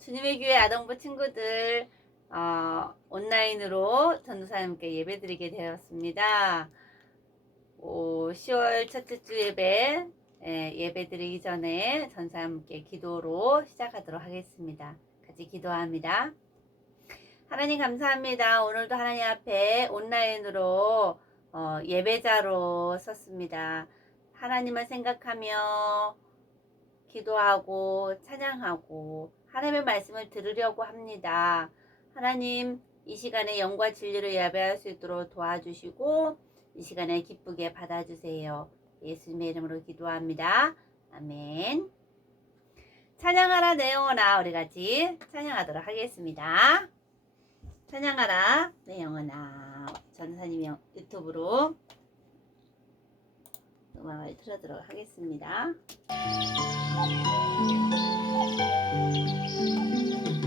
주님의 교회 아동부 친구들 온라인으로 전도사님께 예배드리게 되었습니다. 10월 첫째 주 예배드리기 전에 전사님께 기도로 시작하도록 하겠습니다. 같이 기도합니다. 하나님 감사합니다. 오늘도 하나님 앞에 온라인으로 예배자로 섰습니다. 하나님을 생각하며 기도하고 찬양하고 하나님의 말씀을 들으려고 합니다. 하나님, 이 시간에 영과 진리로 예배할 수 있도록 도와주시고 이 시간에 기쁘게 받아주세요. 예수님의 이름으로 기도합니다. 아멘. 찬양하라 내 영혼아, 우리 같이 찬양하도록 하겠습니다. 찬양하라 내 영혼아. 전사님이 유튜브로 음악을 틀어드리도록 하겠습니다.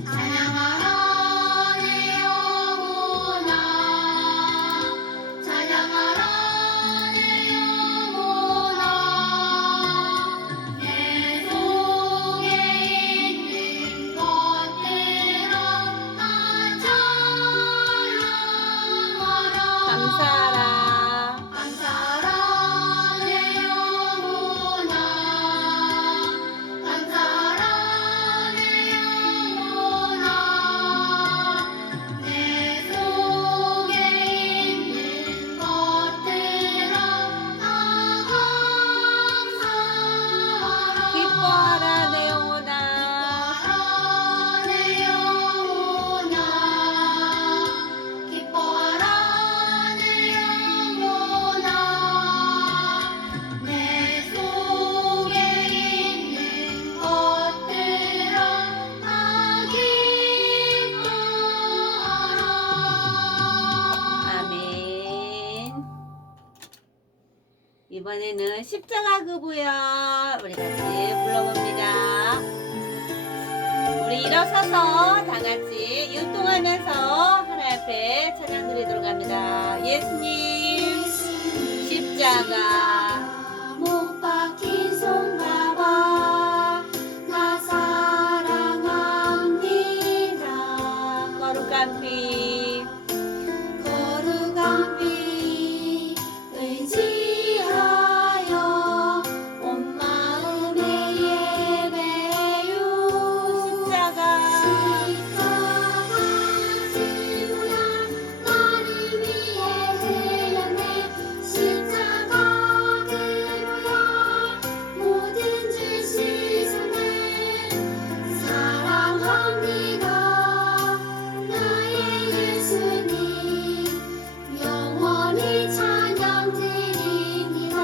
찬양하라 내 영혼아, 찬양하라 내 영혼아, 내 속에 있는 것들아 다 찬양하라. 감사하라. 감사하라 내 영혼아, 감사하라 내 영혼아, 내 속에 있는 것들아 다 감사하라. 기뻐하라 내 영혼아. 기뻐하라 내 영혼아, 기뻐하라 내 영혼아, 내 속에 있는 것들아 다 기뻐하라. 아멘. 이번에는 십자가 그부여 우리 같이 불러봅니다. 우리 일어서서 다 같이 율동하면서 하나님 앞에 찬양 드리도록 합니다. 예수님 십자가 못 박힌 손가봐 나 사랑합니다. 거룩한 피 거룩한 피 의지하여 온 마음에 예배요. 십자가 십자가 지구야 나를 위해 흘렸네. 십자가 그루야 모든 죄 씻었네. 사랑합니다 나의 예수님, 영원히 찬양 드립니다.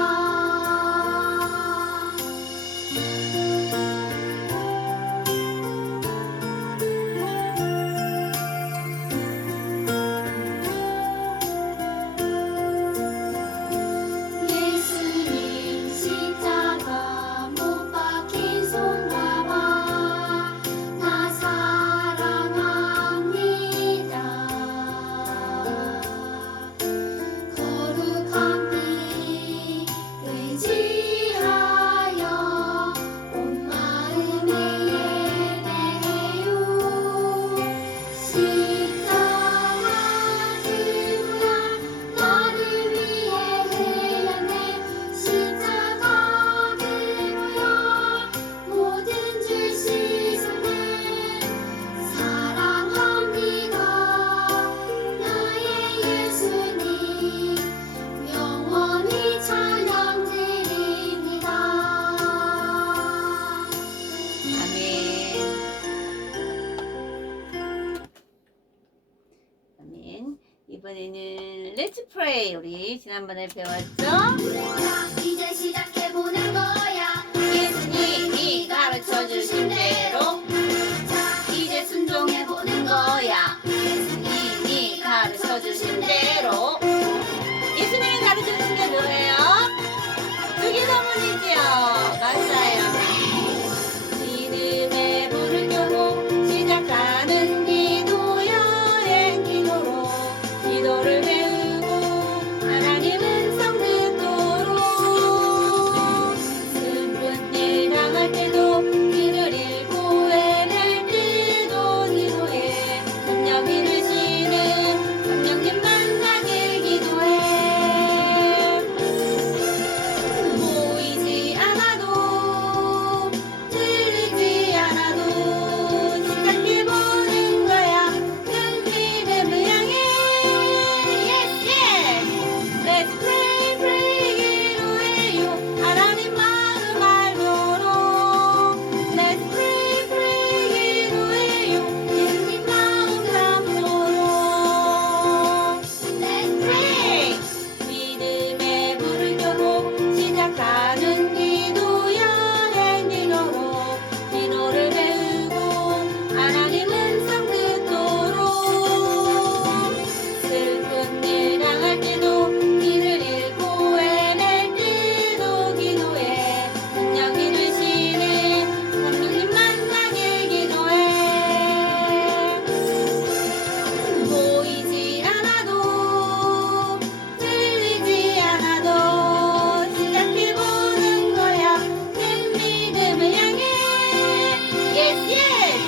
예수님 십자가 못 박힌 손가봐 나 사랑합니다. 거룩한 피 의지하여 온 마음에 예배해요. 십자가 지구야 나를 위해 흘렸네. 십자가 그루야 모든 죄 씻었네. 사랑합니다 나의 예수님, 영원히 찬양 드립니다. 아멘. 아멘. 이번에는 Let's Pray 우리 지난번에 배웠죠? 이제 시작해보는 거야. 예수님이 가르쳐 주신 대로 이제 순종해보는 거야. 예수님이 가르쳐 주신 대로. 예수님이 가르쳐 주신 게 뭐예요? 주기도문이지요. 맞아요. 믿음의 불을 켜고 시작하는 기도 여행 기도로 기도를 배우고 하나님 음성 듣도록 슬픈 일 당할 때도 그들을 Yes, yes.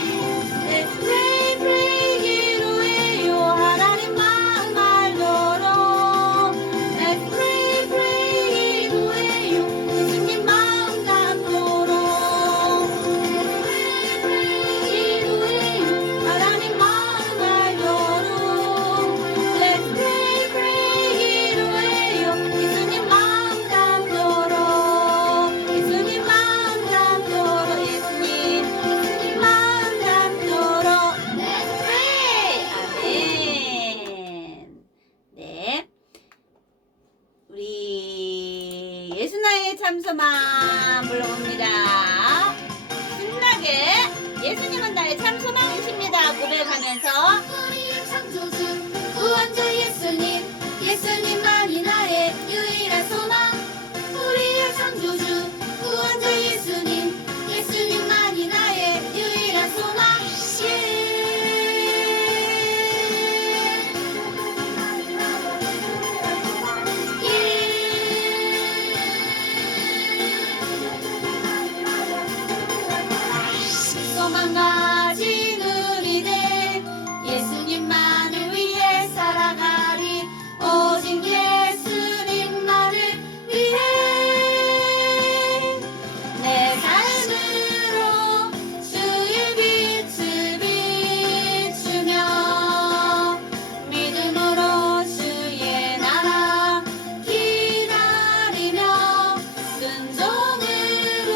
Let's pray, pray, 기도해요. 하나님 마음 알도록. Let's pray, pray, 기도해요. 예수님 마음 닿도록. 기도해요. 하나님 마음 알도록. Let's pray, pray, 기도해요. 예수님 마음 닿도록. 예수님 마음 닿도록. 예수님 마음 닿도록. Let's pray. 아멘. 네. 우리 예수나의 참소만 불러봅니다. 신나게 예수님은 나의 참소망이십니다 고백하면서 우리의 창조주 구원자 예수님 예수님만이 나의 유일한 소망 우리의 창조주 구원자 예수님 예수님만이 나의 유일한 소망 소망 가진 우리들 예수님만을 위해 살아가리 오직 예수님만을 위해 내 삶으로 주의 빛을 비추며 믿음으로 주의 나라 기다리며 순종으로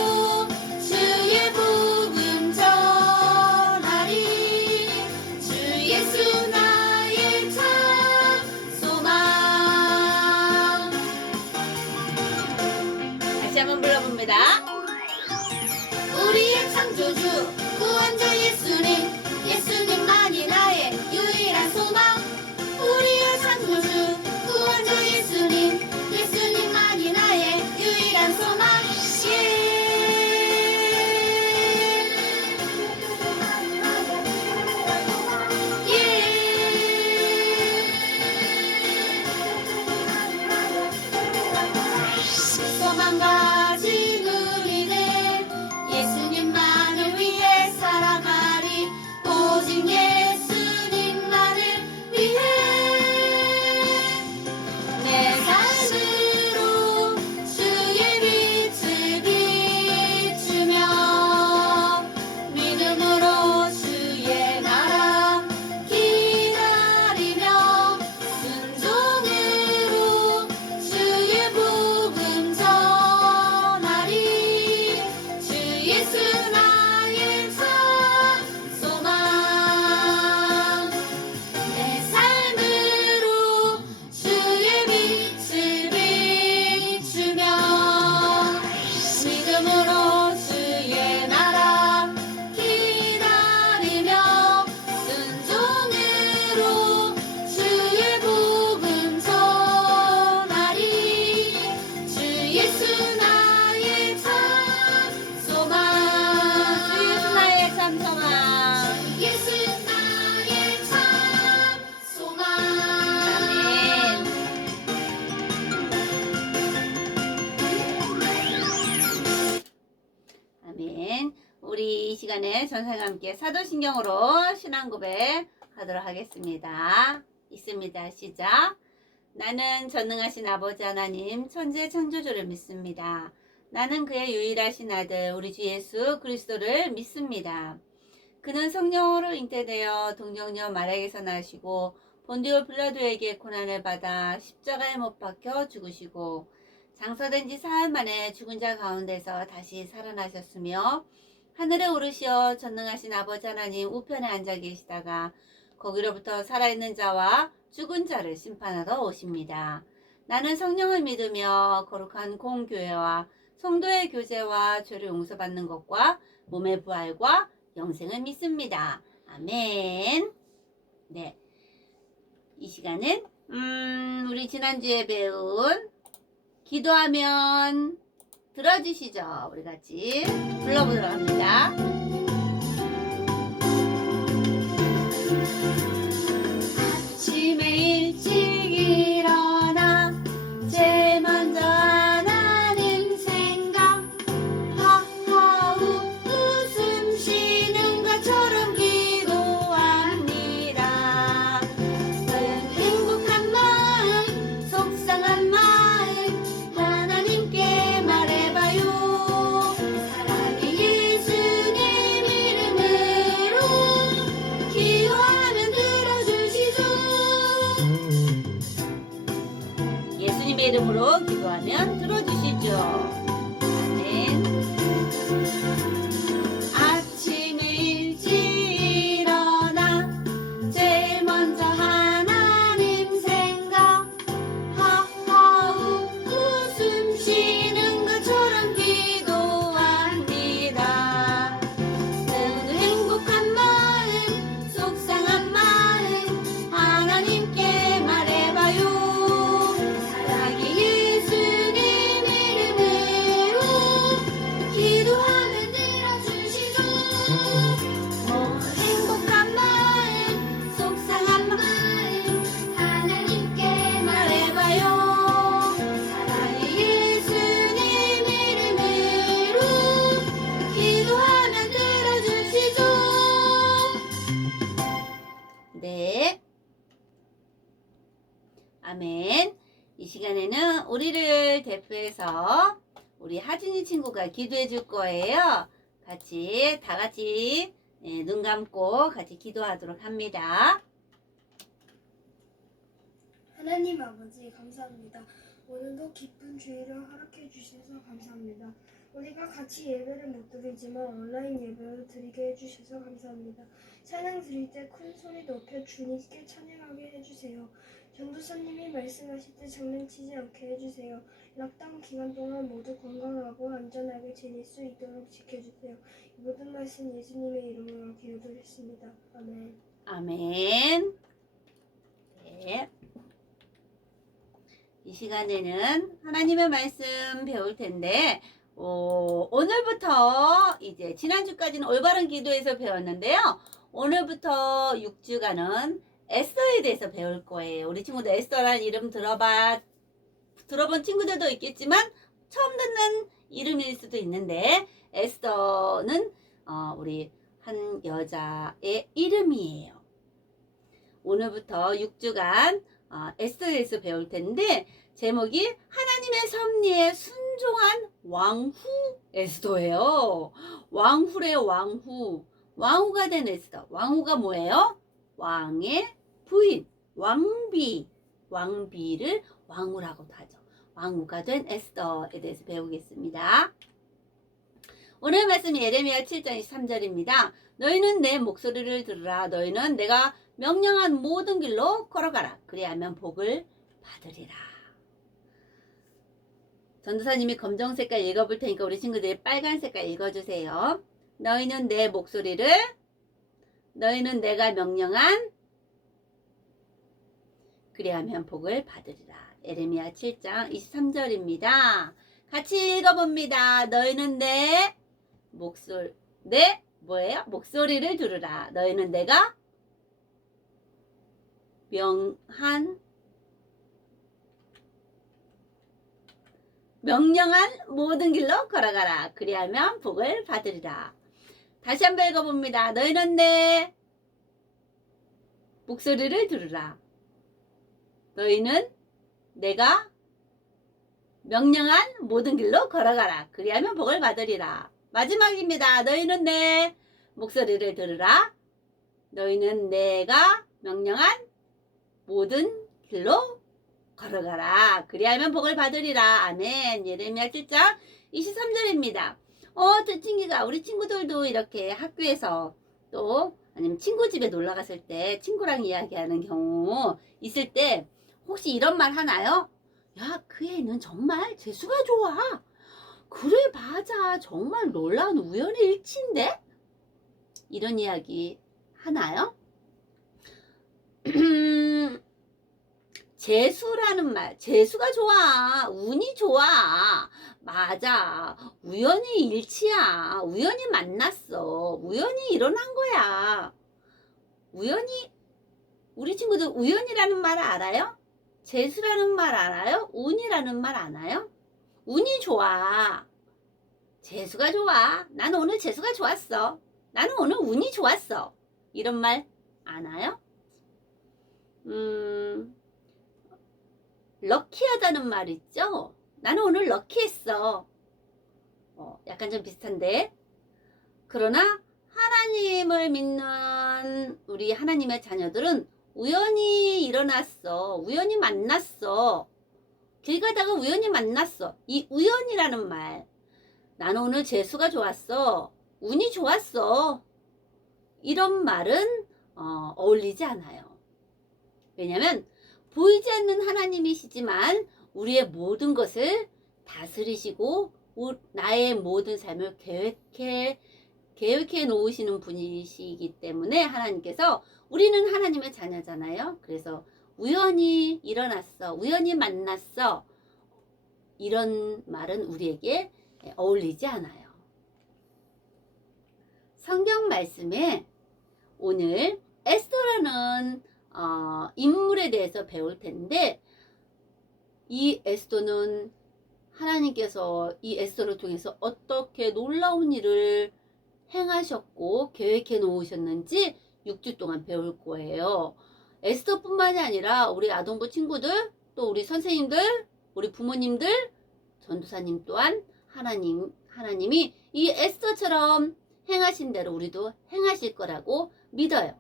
주의 복음 전하리 주 예수 나의 참 소망 다시 한번 불러봅니다. 우리의 창조주 구원자 예수님 예수님만이 나의 유일한 소망 우리의 창조주 구원자 예수님 예수님만이 나의 유일한 소망 소망 가진 우리들 예수님만을 위해 살아가리 오직 예수님만을 위해 내 삶으로 주의 빛을 비추며 믿음으로 주의 나라 기다리며 순종으로 주의 복음 전하리 주 예수 나의 참 소망 내 삶으로 주의 빛을 비추며 믿음으로 주의 나라 기다리며 순종으로 주의 복음 전하리 주 예수 나의 참 소망 주 예수 나의 참소망. 예수 나의 참 소망 아멘. 아멘. 우리 이 시간에 전사님과 함께 사도신경으로 신앙고백 하도록 하겠습니다. 있습니다. 시작. 나는 전능하신 아버지 하나님 천재 창조주를 믿습니다. 나는 그의 유일하신 아들 우리 주 예수 그리스도를 믿습니다. 그는 성령으로 잉태되어 동정녀 마리아에게서 나시고 본디오 빌라도에게 고난을 받아 십자가에 못 박혀 죽으시고 장사된 지 사흘 만에 죽은 자 가운데서 다시 살아나셨으며 하늘에 오르시어 전능하신 아버지 하나님 우편에 앉아 계시다가 거기로부터 살아있는 자와 죽은 자를 심판하러 오십니다. 나는 성령을 믿으며 거룩한 공교회와 성도의 교제와 죄를 용서받는 것과 몸의 부활과 영생을 믿습니다. 아멘. 네, 이 시간은 우리 지난주에 배운 기도하면 들어주시죠. 우리 같이 불러보도록 합니다. 아침에 일찍 일어나 제일 먼저 하나님 생각 하하우 웃음 쉬는 행복한 마음 속상한 마음 하나님께 말해봐요. 사랑의 예수님 이름으로 기도하면 들어주시죠. 네. 아멘. 이 시간에는 우리를 대표해서 우리 하진이 친구가 기도해 줄 거예요. 다 같이 눈 감고 같이 기도하도록 합니다. 하나님 아버지 감사합니다. 오늘도 기쁜 주일을 허락해 주셔서 감사합니다. 우리가 같이 예배를 못 드리지만 온라인 예배를 드리게 해주셔서 감사합니다. 찬양 드릴 때 큰 소리 높여 주님께 찬양하게 해주세요. 전도사님이 말씀하실 때 장난치지 않게 해주세요. 락다운 기간 동안 모두 건강하고 안전하게 지낼 수 있도록 지켜주세요. 이 모든 말씀 예수님의 이름으로 기도드렸습니다. 아멘. 아멘. 네. 이 시간에는 하나님의 말씀 배울 텐데, 오늘부터 이제 지난주까지는 올바른 기도에서 배웠는데요. 오늘부터 6주간은 에스더에 대해서 배울 거예요. 우리 친구들 에스더라는 이름 들어본 친구들도 있겠지만 처음 듣는 이름일 수도 있는데, 에스더는 우리 한 여자의 이름이에요. 오늘부터 6주간 에스더에 대해서 배울 텐데, 제목이 하나님의 섭리에 순종한 왕후 에스더예요. 왕후래요, 왕후. 왕후가 된 에스더. 왕후가 뭐예요? 왕의 부인, 왕비를 왕후라고도 하죠. 왕후가 된 에스더에 대해서 배우겠습니다. 오늘 말씀이 예레미야 7장 23절입니다. 너희는 내 목소리를 들으라. 너희는 내가 명령한 모든 길로 걸어가라. 그리하면 복을 받으리라. 전도사님이 검정 색깔 읽어볼 테니까 우리 친구들이 빨간 색깔 읽어주세요. 너희는 내가 명령한 그리하면 복을 받으리라. 예레미야 7장 23절입니다. 같이 읽어봅니다. 너희는 목소리를 들으라. 너희는 내가 명령한 모든 길로 걸어가라. 그리하면 복을 받으리라. 다시 한번 읽어봅니다. 너희는 내 목소리를 들으라. 너희는 내가 명령한 모든 길로 걸어가라. 그리하면 복을 받으리라. 마지막입니다. 너희는 내 목소리를 들으라. 너희는 내가 명령한 모든 길로 걸어가라. 그리하면 복을 받으리라. 아멘. 예레미야 7장 23절입니다. 우리 친구들도 이렇게 학교에서 또 아니면 친구 집에 놀러 갔을 때 친구랑 이야기하는 경우 있을 때 혹시 이런 말 하나요? 야, 그 애는 정말 재수가 좋아. 그래, 맞아. 정말 놀라운 우연의 일치인데? 이런 이야기 하나요? 재수라는 말, 재수가 좋아. 운이 좋아. 맞아. 우연히 일치야. 우연히 만났어. 우연히 일어난 거야. 우리 친구들 우연이라는 말 알아요? 재수라는 말 알아요? 운이라는 말 아나요? 운이 좋아. 재수가 좋아. 나는 오늘 재수가 좋았어. 나는 오늘 운이 좋았어. 이런 말 아나요? 럭키하다는 말 있죠? 나는 오늘 럭키했어. 약간 좀 비슷한데. 그러나 하나님을 믿는 우리 하나님의 자녀들은 우연히 일어났어. 우연히 만났어. 길 가다가 우연히 만났어. 이 우연이라는 말. 나는 오늘 재수가 좋았어. 운이 좋았어. 이런 말은 어울리지 않아요. 왜냐면 보이지 않는 하나님이시지만 우리의 모든 것을 다스리시고 나의 모든 삶을 계획해 놓으시는 분이시기 때문에 하나님께서 우리는 하나님의 자녀잖아요. 그래서 우연히 일어났어. 우연히 만났어. 이런 말은 우리에게 어울리지 않아요. 성경 말씀에 오늘 에스더라는 인물에 대해서 배울 텐데, 이 에스더는 하나님께서 이 에스더를 통해서 어떻게 놀라운 일을 행하셨고 계획해 놓으셨는지 6주 동안 배울 거예요. 에스더뿐만이 아니라 우리 아동부 친구들, 또 우리 선생님들, 우리 부모님들, 전도사님 또한 하나님이 이 에스더처럼 행하신 대로 우리도 행하실 거라고 믿어요.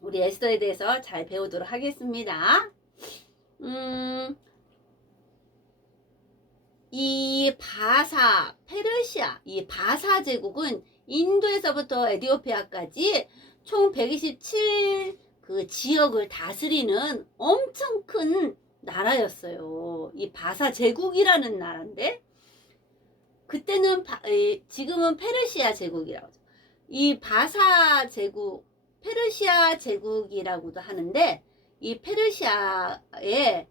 우리 에스더에 대해서 잘 배우도록 하겠습니다. 이 페르시아, 이 바사 제국은 인도에서부터 에티오피아까지 총 127 그 지역을 다스리는 엄청 큰 나라였어요. 이 바사 제국이라는 나라인데, 그때는 지금은 페르시아 제국이라고 하죠. 이 바사 제국, 페르시아 제국이라고도 하는데, 이 페르시아에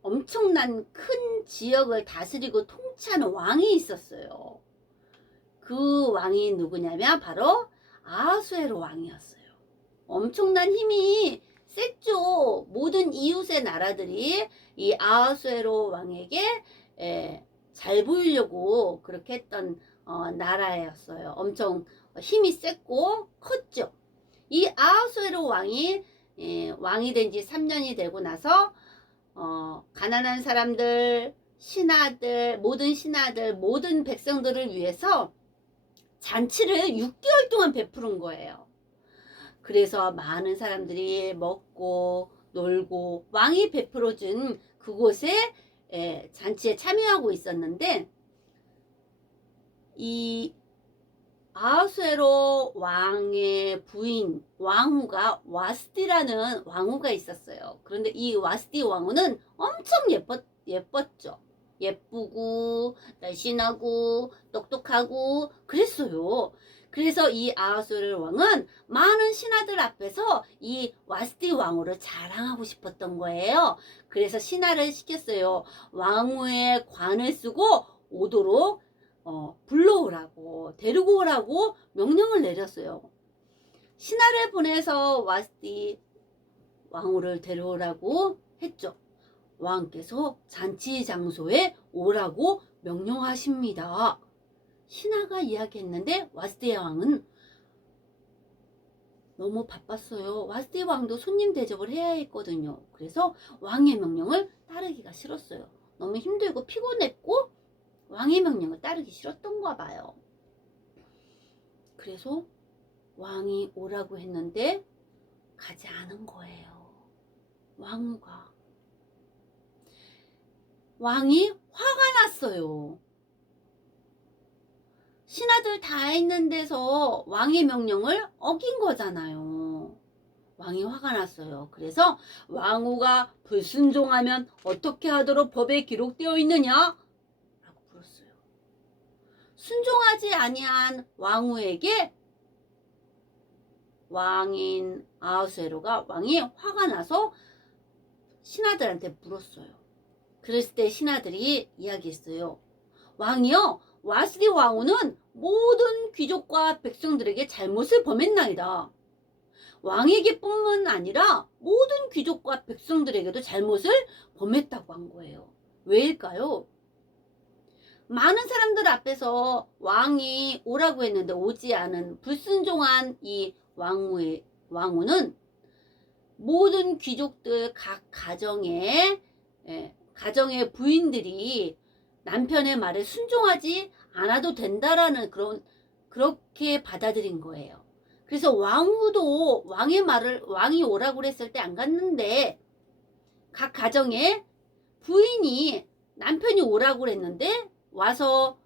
엄청난 큰 지역을 다스리고 통치하는 왕이 있었어요. 그 왕이 누구냐면 바로 아하수에로 왕이었어요. 엄청난 힘이 셌죠. 모든 이웃의 나라들이 이 아하수에로 왕에게 잘 보이려고 그렇게 했던 나라였어요. 엄청 힘이 셌고 컸죠. 이 아하수에로 왕이 된 지 3년이 되고 나서 가난한 사람들, 신하들, 모든 백성들을 위해서 잔치를 6개월 동안 베푸는 거예요. 그래서 많은 사람들이 먹고 놀고 왕이 베풀어준 그곳에 잔치에 참여하고 있었는데, 이 아하수에로 왕의 부인 왕후가 와스디라는 왕후가 있었어요. 그런데 이 와스디 왕후는 엄청 예뻤죠. 예쁘고 날씬하고 똑똑하고 그랬어요. 그래서 이 아하수에로 왕은 많은 신하들 앞에서 이 와스디 왕후를 자랑하고 싶었던 거예요. 그래서 신하를 시켰어요. 왕후의 관을 쓰고 오도록 불러오라고, 데리고 오라고 명령을 내렸어요. 신하를 보내서 와스디 왕후를 데려오라고 했죠. 왕께서 잔치 장소에 오라고 명령하십니다. 신하가 이야기했는데 와스디 왕은 너무 바빴어요. 와스디 왕도 손님 대접을 해야 했거든요. 그래서 왕의 명령을 따르기가 싫었어요. 너무 힘들고 피곤했고 왕의 명령을 따르기 싫었던가 봐요. 그래서 왕이 오라고 했는데 가지 않은 거예요. 왕후가. 왕이 화가 났어요. 신하들 다 있는 데서 왕의 명령을 어긴 거잖아요. 왕이 화가 났어요. 그래서 왕후가 불순종하면 어떻게 하도록 법에 기록되어 있느냐? 라고 물었어요. 순종하지 아니한 왕후에게 왕인 아하수에로가 왕이 화가 나서 신하들한테 물었어요. 그랬을 때 신하들이 이야기했어요. 왕이요, 와스디 왕후는 모든 귀족과 백성들에게 잘못을 범했나이다. 왕에게뿐만 아니라 모든 귀족과 백성들에게도 잘못을 범했다고 한 거예요. 왜일까요? 많은 사람들 앞에서 왕이 오라고 했는데 오지 않은 불순종한 이 왕후는 모든 귀족들 각 가정의 부인들이 남편의 말에 순종하지 않아도 된다라는 그렇게 받아들인 거예요. 그래서 왕후도 왕이 오라고 했을 때 안 갔는데, 각 가정의 부인이 남편이 오라고 했는데 와서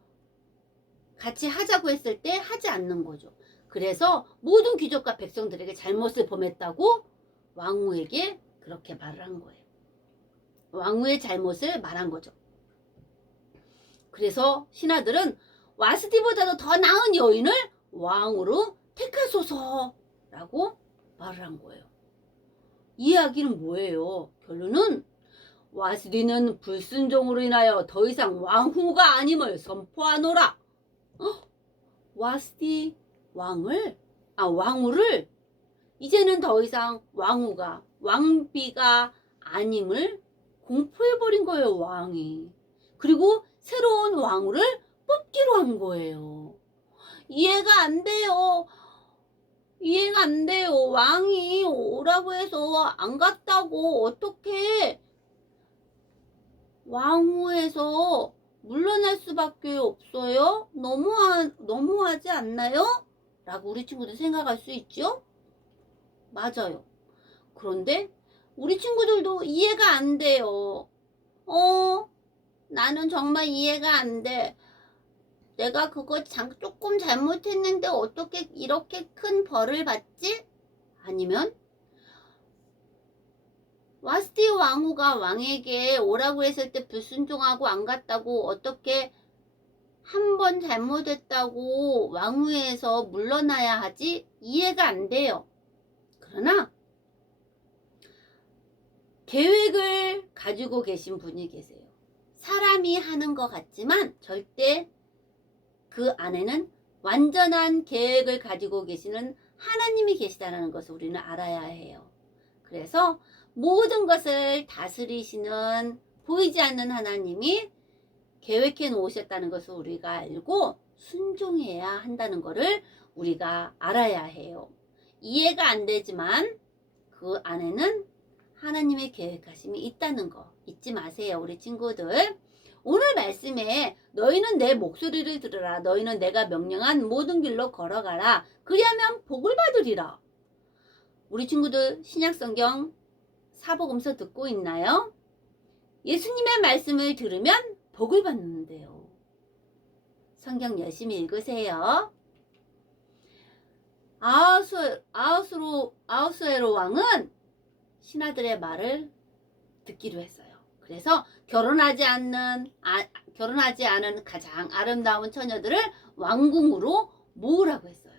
같이 하자고 했을 때 하지 않는 거죠. 그래서 모든 귀족과 백성들에게 잘못을 범했다고 왕후에게 그렇게 말을 한 거예요. 왕후의 잘못을 말한 거죠. 그래서 신하들은 와스디보다도 더 나은 여인을 왕으로 택하소서라고 말을 한 거예요. 이 이야기는 뭐예요? 결론은 와스디는 불순종으로 인하여 더 이상 왕후가 아님을 선포하노라. 와스디 왕후를 이제는 더 이상 왕비가 아님을 공포해버린 거예요, 왕이. 그리고 새로운 왕후를 뽑기로 한 거예요. 이해가 안 돼요. 이해가 안 돼요. 왕이 오라고 해서 안 갔다고 어떻게 왕후에서 물러날 수밖에 없어요? 너무하지 않나요? 라고 우리 친구들 생각할 수 있죠? 맞아요. 그런데 우리 친구들도 이해가 안 돼요. 나는 정말 이해가 안 돼. 내가 그거 조금 잘못했는데 어떻게 이렇게 큰 벌을 받지? 아니면 와스티 왕후가 왕에게 오라고 했을 때 불순종하고 안 갔다고 어떻게 한 번 잘못했다고 왕후에서 물러나야 하지? 이해가 안 돼요. 그러나 계획을 가지고 계신 분이 계세요. 사람이 하는 것 같지만 절대 그 안에는 완전한 계획을 가지고 계시는 하나님이 계시다는 것을 우리는 알아야 해요. 그래서 모든 것을 다스리시는 보이지 않는 하나님이 계획해 놓으셨다는 것을 우리가 알고 순종해야 한다는 것을 우리가 알아야 해요. 이해가 안 되지만 그 안에는 하나님의 계획하심이 있다는 거 잊지 마세요, 우리 친구들. 오늘 말씀에 너희는 내 목소리를 들으라. 너희는 내가 명령한 모든 길로 걸어가라. 그리하면 복을 받으리라. 우리 친구들 신약성경 사복음서 듣고 있나요? 예수님의 말씀을 들으면 복을 받는데요. 성경 열심히 읽으세요. 아하수에로 왕은 신하들의 말을 듣기로 했어요. 그래서 결혼하지 않은 가장 아름다운 처녀들을 왕궁으로 모으라고 했어요.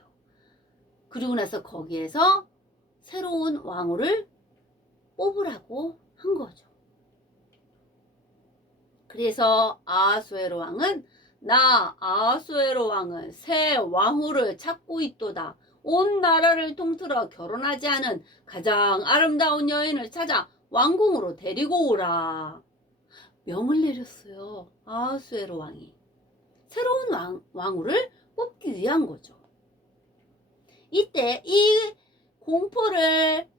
그리고 나서 거기에서 새로운 왕후를 뽑으라고 한 거죠. 그래서 아하수에로 왕은 아하수에로 왕은 새 왕후를 찾고 있도다. 온 나라를 통틀어 결혼하지 않은 가장 아름다운 여인을 찾아 왕궁으로 데리고 오라. 명을 내렸어요. 아하수에로 왕이. 새로운 왕후를 뽑기 위한 거죠. 이때 이 공포를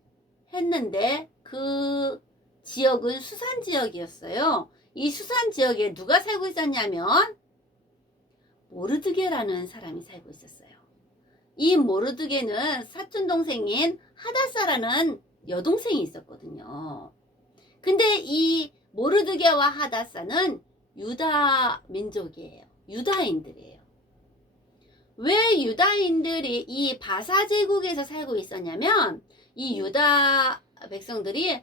했는데 그 지역은 수산 지역이었어요. 이 수산 지역에 누가 살고 있었냐면 모르드게라는 사람이 살고 있었어요. 이 모르드게는 사촌 동생인 하다사라는 여동생이 있었거든요. 근데 이 모르드게와 하다사는 유다 민족이에요. 유다인들이에요. 왜 유다인들이 이 바사 제국에서 살고 있었냐면 이 유다 백성들이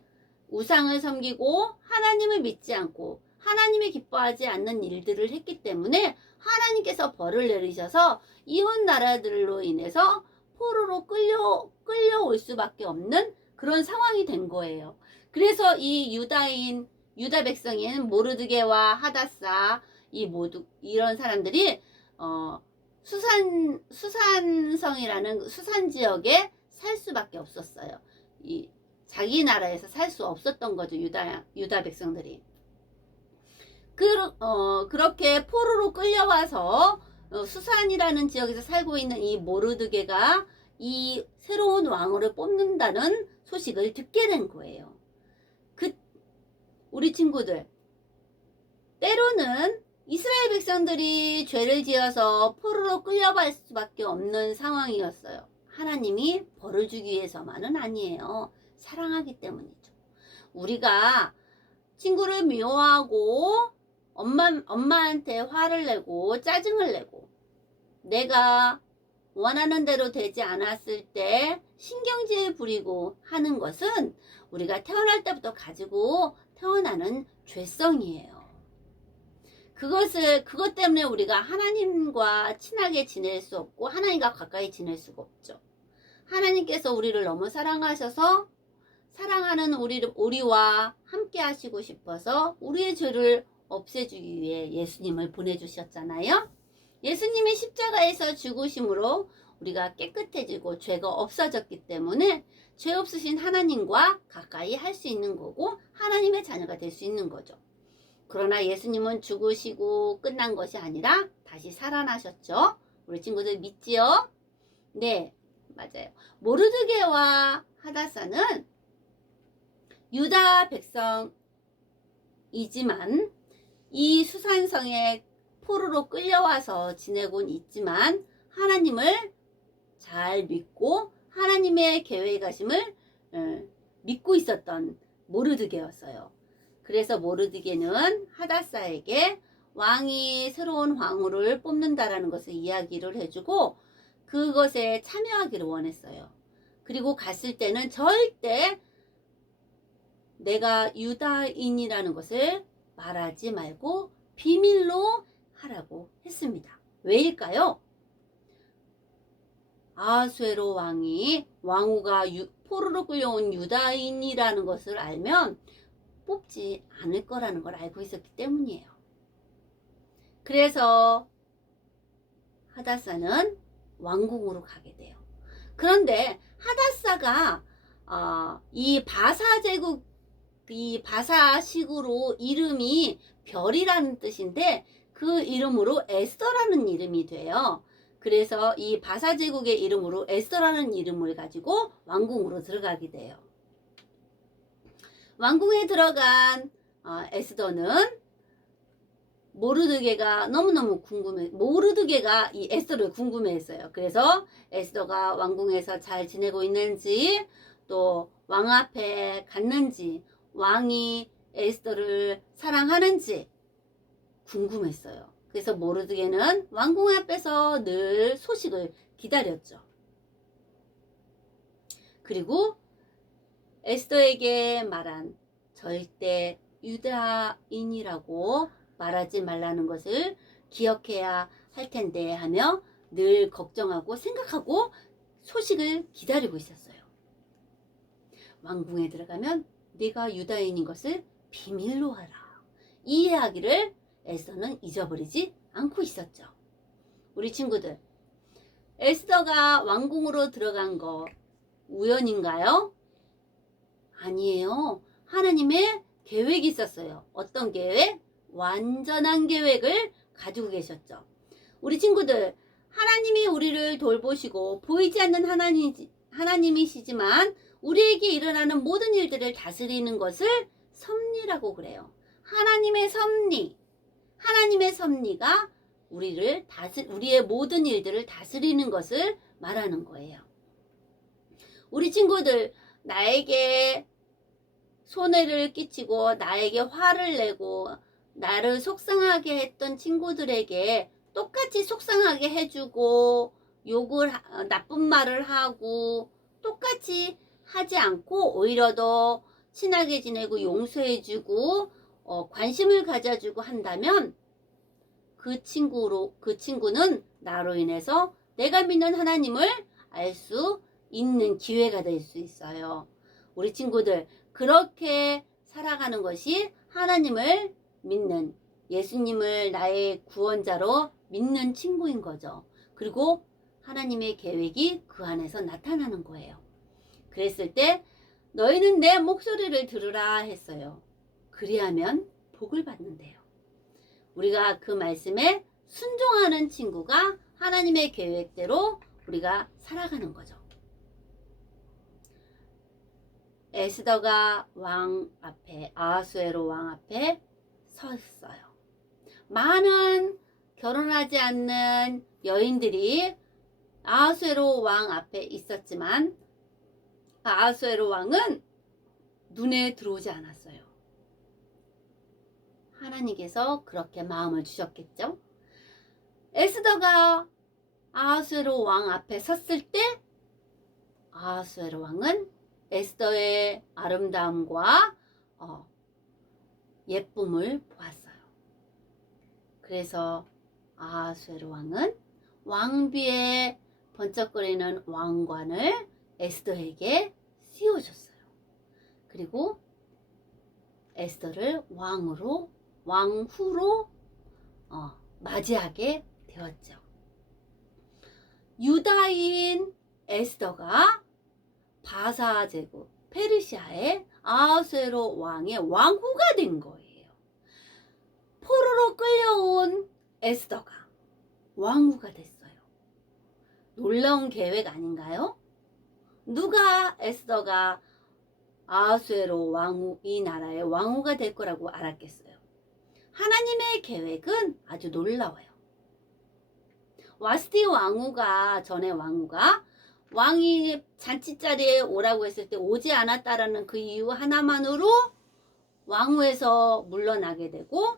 우상을 섬기고 하나님을 믿지 않고 하나님이 기뻐하지 않는 일들을 했기 때문에 하나님께서 벌을 내리셔서 이웃 나라들로 인해서 포로로 끌려올 수밖에 없는 그런 상황이 된 거예요. 그래서 이 유다 백성인 모르드게와 하다사 이런 사람들이 수산성이라는 수산 지역에 살 수밖에 없었어요. 자기 나라에서 살 수 없었던 거죠. 유다 백성들이. 그렇게 포로로 끌려와서 수산이라는 지역에서 살고 있는 이 모르드게가 이 새로운 왕후를 뽑는다는 소식을 듣게 된 거예요. 우리 친구들, 때로는 이스라엘 백성들이 죄를 지어서 포로로 끌려갈 수밖에 없는 상황이었어요. 하나님이 벌을 주기 위해서만은 아니에요. 사랑하기 때문이죠. 우리가 친구를 미워하고 엄마한테 화를 내고 짜증을 내고 내가 원하는 대로 되지 않았을 때 신경질 부리고 하는 것은 우리가 태어날 때부터 가지고 태어나는 죄성이에요. 그것 때문에 우리가 하나님과 친하게 지낼 수 없고 하나님과 가까이 지낼 수가 없죠. 하나님께서 우리를 너무 사랑하셔서 사랑하는 우리와 함께 하시고 싶어서 우리의 죄를 없애주기 위해 예수님을 보내주셨잖아요. 예수님이 십자가에서 죽으심으로 우리가 깨끗해지고 죄가 없어졌기 때문에 죄 없으신 하나님과 가까이 할 수 있는 거고 하나님의 자녀가 될 수 있는 거죠. 그러나 예수님은 죽으시고 끝난 것이 아니라 다시 살아나셨죠. 우리 친구들 믿지요? 네, 맞아요. 모르드게와 하다사는 유다 백성이지만 이 수산성에 포로로 끌려와서 지내곤 있지만 하나님을 잘 믿고 하나님의 계획하심을 믿고 있었던 모르드게였어요. 그래서 모르드게는 하다사에게 왕이 새로운 왕후를 뽑는다라는 것을 이야기를 해주고 그것에 참여하기를 원했어요. 그리고 갔을 때는 절대 내가 유다인이라는 것을 말하지 말고 비밀로 하라고 했습니다. 왜일까요? 아하수에로 왕이 왕후가 포로로 끌려온 유다인이라는 것을 알면 뽑지 않을 거라는 걸 알고 있었기 때문이에요. 그래서 하다사는 왕궁으로 가게 돼요. 그런데 하다사가 이 바사 제국, 이 바사식으로 이름이 별이라는 뜻인데 그 이름으로 에스더라는 이름이 돼요. 그래서 이 바사 제국의 이름으로 에스더라는 이름을 가지고 왕궁으로 들어가게 돼요. 왕궁에 들어간 에스더는 모르드게가 너무너무 모르드게가 이 에스더를 궁금해했어요. 그래서 에스더가 왕궁에서 잘 지내고 있는지, 또 왕 앞에 갔는지, 왕이 에스더를 사랑하는지 궁금했어요. 그래서 모르드게는 왕궁 앞에서 늘 소식을 기다렸죠. 그리고 에스더에게 말한 절대 유다인이라고 말하지 말라는 것을 기억해야 할 텐데 하며 늘 걱정하고 생각하고 소식을 기다리고 있었어요. 왕궁에 들어가면 네가 유다인인 것을 비밀로 하라. 이 이야기를 에스더는 잊어버리지 않고 있었죠. 우리 친구들, 에스더가 왕궁으로 들어간 거 우연인가요? 아니에요. 하나님의 계획이 있었어요. 어떤 계획? 완전한 계획을 가지고 계셨죠. 우리 친구들, 하나님이 우리를 돌보시고 보이지 않는 하나님이시지만 우리에게 일어나는 모든 일들을 다스리는 것을 섭리라고 그래요. 하나님의 섭리가 우리의 모든 일들을 다스리는 것을 말하는 거예요. 우리 친구들, 나에게 손해를 끼치고 나에게 화를 내고 나를 속상하게 했던 친구들에게 똑같이 속상하게 해주고 나쁜 말을 하고 똑같이 하지 않고 오히려 더 친하게 지내고 용서해주고 관심을 가져주고 한다면 그 친구는 나로 인해서 내가 믿는 하나님을 알 수 있는 기회가 될 수 있어요. 우리 친구들, 그렇게 살아가는 것이 하나님을 믿는, 예수님을 나의 구원자로 믿는 친구인 거죠. 그리고 하나님의 계획이 그 안에서 나타나는 거예요. 그랬을 때 너희는 내 목소리를 들으라 했어요. 그리하면 복을 받는데요. 우리가 그 말씀에 순종하는 친구가 하나님의 계획대로 우리가 살아가는 거죠. 에스더가 아하수에로 왕 앞에 섰어요. 많은 결혼하지 않는 여인들이 아하수에로 왕 앞에 있었지만 아하수에로 왕은 눈에 들어오지 않았어요. 하나님께서 그렇게 마음을 주셨겠죠. 에스더가 아하수에로 왕 앞에 섰을 때 아하수에로 왕은 에스더의 아름다움과 예쁨을 보았어요. 그래서 아하수에로 왕은 왕비에 번쩍거리는 왕관을 에스더에게 씌워줬어요. 그리고 에스더를 왕후로 맞이하게 되었죠. 유다인 에스더가 바사 제국 페르시아의 아하수에로 왕의 왕후가 된 거예요. 포로로 끌려온 에스더가 왕후가 됐어요. 놀라운 계획 아닌가요? 누가 에스더가 아하수에로 왕후, 이 나라의 왕후가 될 거라고 알았겠어요? 하나님의 계획은 아주 놀라워요. 와스티 왕후가, 전에 왕후가 왕이 잔치자리에 오라고 했을 때 오지 않았다라는 그 이유 하나만으로 왕후에서 물러나게 되고,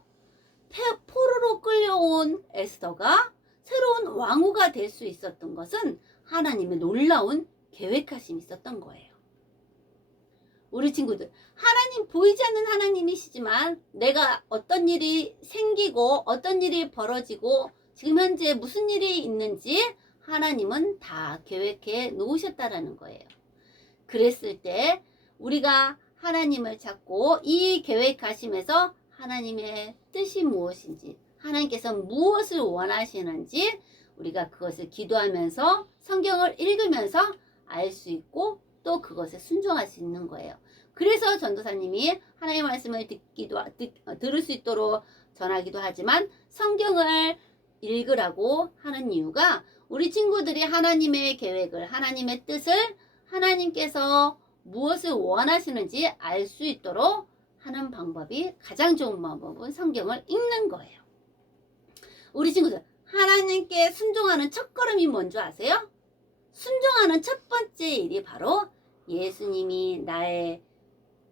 포로로 끌려온 에스더가 새로운 왕후가 될 수 있었던 것은 하나님의 놀라운 계획하심이 있었던 거예요. 우리 친구들, 하나님, 보이지 않는 하나님이시지만 내가 어떤 일이 생기고 어떤 일이 벌어지고 지금 현재 무슨 일이 있는지 하나님은 다 계획해 놓으셨다라는 거예요. 그랬을 때 우리가 하나님을 찾고 이 계획하심에서 하나님의 뜻이 무엇인지, 하나님께서 무엇을 원하시는지 우리가 그것을 기도하면서 성경을 읽으면서 알 수 있고 또 그것에 순종할 수 있는 거예요. 그래서 전도사님이 하나님의 말씀을 들을 수 있도록 전하기도 하지만 성경을 읽으라고 하는 이유가 우리 친구들이 하나님의 계획을, 하나님의 뜻을, 하나님께서 무엇을 원하시는지 알 수 있도록 하는 방법이, 가장 좋은 방법은 성경을 읽는 거예요. 우리 친구들, 하나님께 순종하는 첫걸음이 뭔지 아세요? 순종하는 첫 번째 일이 바로 예수님이 나의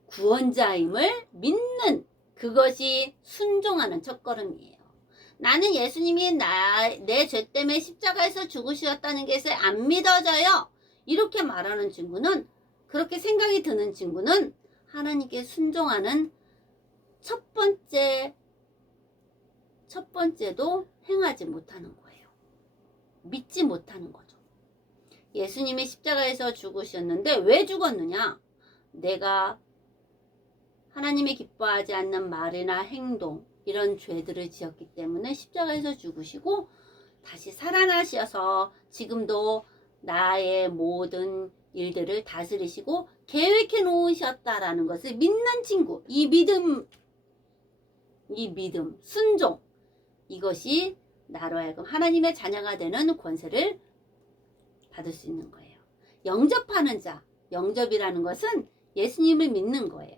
구원자임을 믿는, 그것이 순종하는 첫걸음이에요. 나는 예수님이 내 죄 때문에 십자가에서 죽으셨다는 것을 안 믿어져요. 이렇게 말하는 친구는, 그렇게 생각이 드는 친구는 하나님께 순종하는 첫 번째도 행하지 못하는 거예요. 믿지 못하는 거죠. 예수님이 십자가에서 죽으셨는데 왜 죽었느냐? 내가 하나님이 기뻐하지 않는 말이나 행동, 이런 죄들을 지었기 때문에 십자가에서 죽으시고 다시 살아나셔서 지금도 나의 모든 일들을 다스리시고 계획해 놓으셨다라는 것을 믿는 친구, 이 믿음, 순종, 이것이 나로 하여금 하나님의 자녀가 되는 권세를 받을 수 있는 거예요. 영접하는 자, 영접이라는 것은 예수님을 믿는 거예요.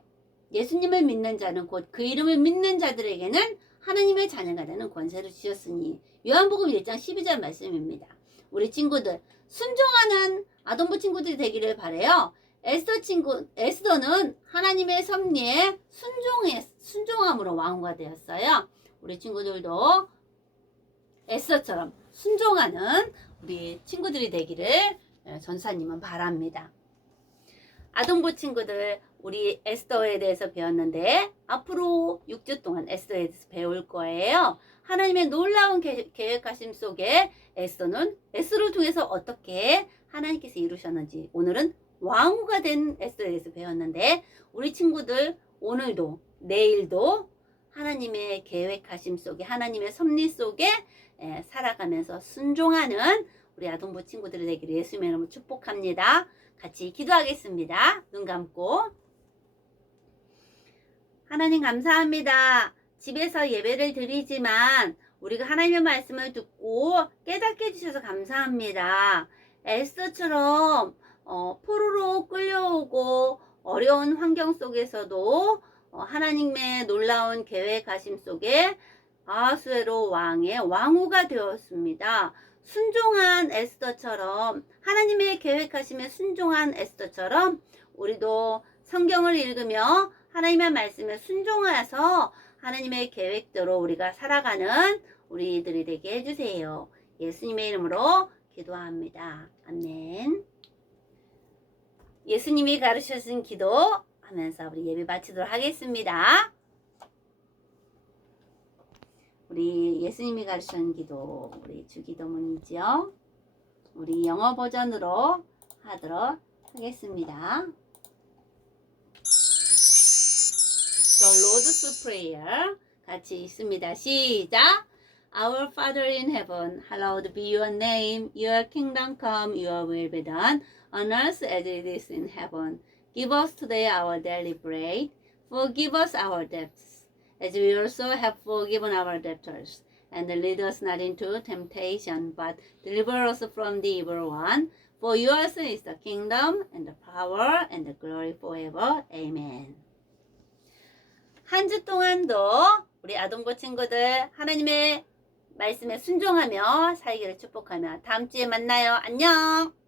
예수님을 믿는 자는 곧 그 이름을 믿는 자들에게는 하나님의 자녀가 되는 권세를 주셨으니, 요한복음 1장 12절 말씀입니다. 우리 친구들, 순종하는 아동부 친구들이 되기를 바라요. 에스더는 하나님의 섭리에 순종함으로 왕후가 되었어요. 우리 친구들도 에스더처럼 순종하는 우리 친구들이 되기를 전사님은 바랍니다. 아동부 친구들, 우리 에스더에 대해서 배웠는데 앞으로 6주 동안 에스더에 대해서 배울 거예요. 하나님의 놀라운 계획하심 속에 에스더를 통해서 어떻게 하나님께서 이루셨는지, 오늘은 왕후가 된 에스더에 대해서 배웠는데, 우리 친구들 오늘도 내일도 하나님의 계획하심 속에, 하나님의 섭리 속에 살아가면서 순종하는 우리 아동부 친구들이 되기를 예수님의 이름으로 축복합니다. 같이 기도하겠습니다. 눈 감고. 하나님 감사합니다. 집에서 예배를 드리지만 우리가 하나님의 말씀을 듣고 깨닫게 해주셔서 감사합니다. 에스더처럼 포로로 끌려오고 어려운 환경 속에서도 하나님의 놀라운 계획하심 속에 아하수에로 왕의 왕후가 되었습니다. 순종한 에스더처럼, 하나님의 계획하심에 순종한 에스더처럼 우리도 성경을 읽으며 하나님의 말씀에 순종하여서 하나님의 계획대로 우리가 살아가는 우리들이 되게 해주세요. 예수님의 이름으로 기도합니다. 아멘. 예수님이 가르치신 기도 하면서 우리 예배 마치도록 하겠습니다. 우리 예수님이 가르치는 기도, 우리 주기도문이지요. 우리 영어 버전으로 하도록 하겠습니다. The Lord's Prayer 같이 있습니다. 시작. Our Father in heaven, hallowed be your name. Your kingdom come, your will be done, on earth as it is in heaven. Give us today our daily bread. Forgive us our debts, as we also have forgiven our debtors. And lead us not into temptation, but deliver us from the evil one. For yours is the kingdom, and the power, and the glory forever. Amen. 한 주 동안도 우리 아동부 친구들 하나님의 말씀에 순종하며 살기를 축복하며 다음 주에 만나요. 안녕.